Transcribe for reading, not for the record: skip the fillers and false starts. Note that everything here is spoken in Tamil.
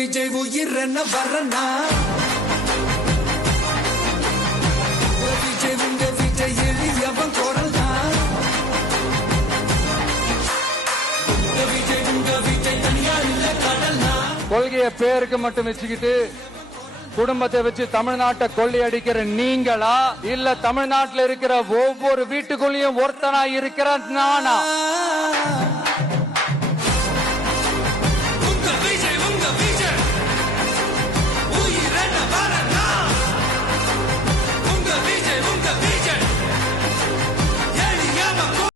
விஜய் உயிர் என்ன வரனா விஜய் உங்க விஜய் எளியவன் குரல் தான் விஜய் உங்க விஜய் தனியார் இல்ல கடல் தான். கொள்கையை பேருக்கு மட்டும் வச்சுக்கிட்டு குடும்பத்தை வச்சு தமிழ்நாட்டை கொள்ளையடிக்கிற நீங்களா இல்ல தமிழ்நாட்டில் இருக்கிற ஒவ்வொரு வீட்டுக்குள்ளேயும் ஒருத்தனா இருக்கிற நானா?